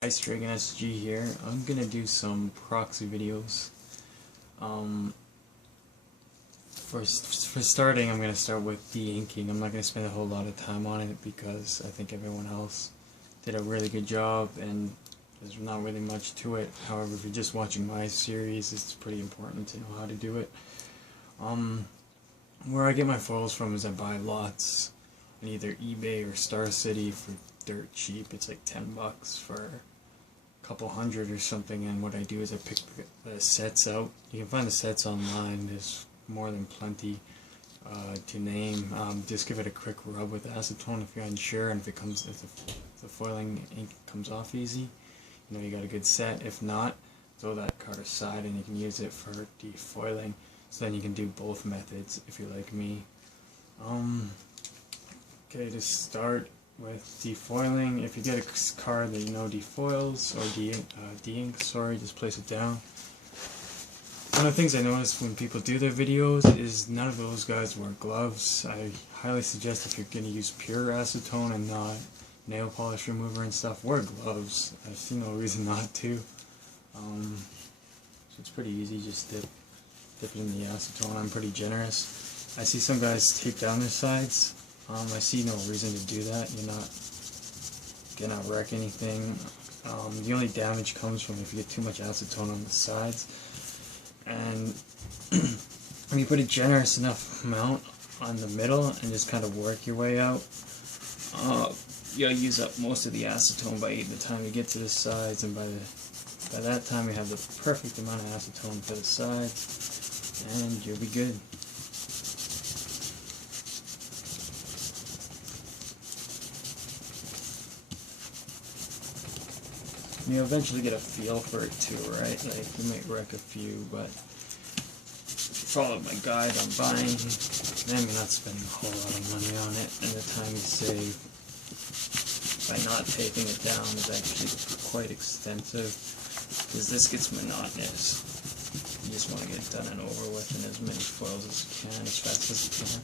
Ice Dragon SG here. I'm gonna do some proxy videos. For starting, I'm gonna start with de-inking. I'm not gonna spend a whole lot of time on it because I think everyone else did a really good job and there's not really much to it. However, if you're just watching my series, it's pretty important to know how to do it. Where I get my foils from is I buy lots on either eBay or Star City for dirt cheap. It's like $10 for a couple hundred or something, and what I do is I pick the sets out. You can find the sets online. There's more than plenty to name. Just give it a quick rub with acetone if you're unsure, and if the foiling ink comes off easy, you know you got a good set. If not, throw that card aside and you can use it for defoiling. So then you can do both methods if you're like me. Okay, to start with defoiling, if you get a card that you know defoils or de-inks, sorry, just place it down. One of the things I notice when people do their videos is none of those guys wear gloves. I highly suggest if you're going to use pure acetone and not nail polish remover and stuff, wear gloves. I see no reason not to. So it's pretty easy, just dip it in the acetone. I'm pretty generous. I see some guys tape down their sides. I see no reason to do that. You're not gonna wreck anything. The only damage comes from if you get too much acetone on the sides. And when you put a generous enough amount on the middle and just kind of work your way out, you'll use up most of the acetone by the time you get to the sides, and by that time you have the perfect amount of acetone for the sides, and you'll be good. You'll eventually get a feel for it too, right? Like, you might wreck a few, but if you follow my guide on buying, then you're not spending a whole lot of money on it, and the time you save by not taping it down is actually quite extensive, because this gets monotonous. You just want to get it done and over with in as many foils as you can, as fast as you can.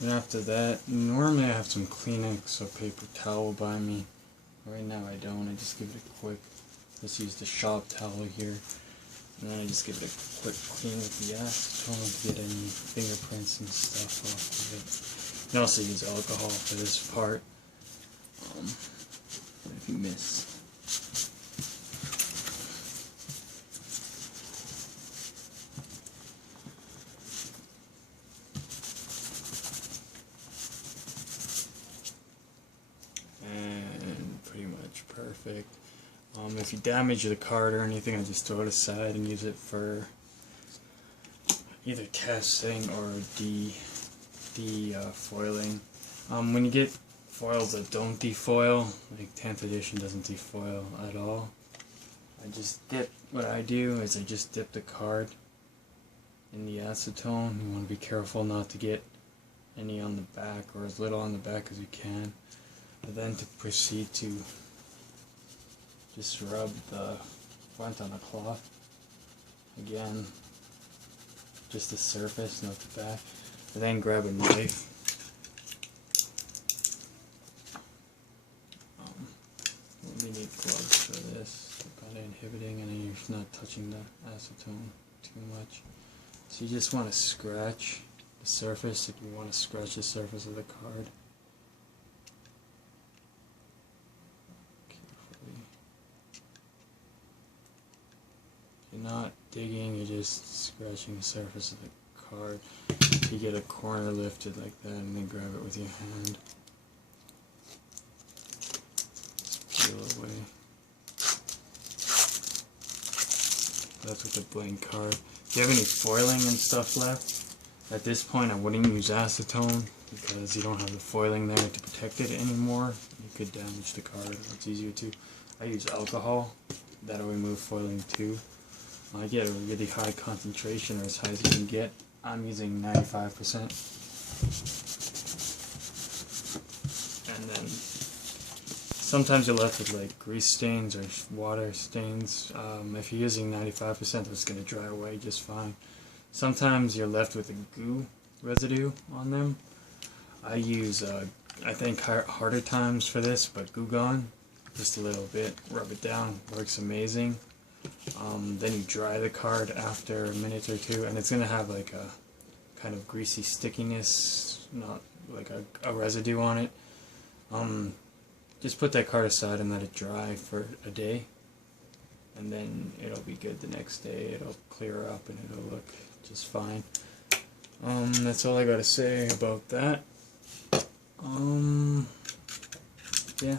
And after that, normally I have some Kleenex or paper towel by me. Right now I don't. I just give it a quick, just use the shop towel here, and then I just give it a quick clean with the acetone to get any fingerprints and stuff off of it. You can also use alcohol for this part. If you miss. Perfect. If you damage the card or anything, I just throw it aside and use it for either testing or defoiling. When you get foils that don't defoil, like 10th edition doesn't defoil at all, what I do is I just dip the card in the acetone. You want to be careful not to get any on the back, or as little on the back as you can. And then to proceed to just rub the front on the cloth. Again, just the surface, not the back. And then grab a knife. You really need gloves for this. Got inhibiting, and then you're not touching the acetone too much. So you just want to scratch the surface if you want to scratch the surface of the card. You're not digging, you're just scratching the surface of the card. You get a corner lifted like that, and then grab it with your hand. Just peel it away. That's with the blank card. If you have any foiling and stuff left, at this point I wouldn't use acetone because you don't have the foiling there to protect it anymore. You could damage the card. It's easier to. I use alcohol that'll remove foiling too. I get a really high concentration, or as high as you can get. I'm using 95%. And then sometimes you're left with like grease stains or water stains. If you're using 95%, it's going to dry away just fine. Sometimes you're left with a goo residue on them. I use, I think, harder times for this, but Goo Gone, just a little bit, rub it down, works amazing. Then you dry the card after a minute or two, and it's going to have like a kind of greasy stickiness, not like a residue on it. Just put that card aside and let it dry for a day, and then it'll be good the next day. It'll clear up and it'll look just fine. That's all I gotta say about that. Yeah.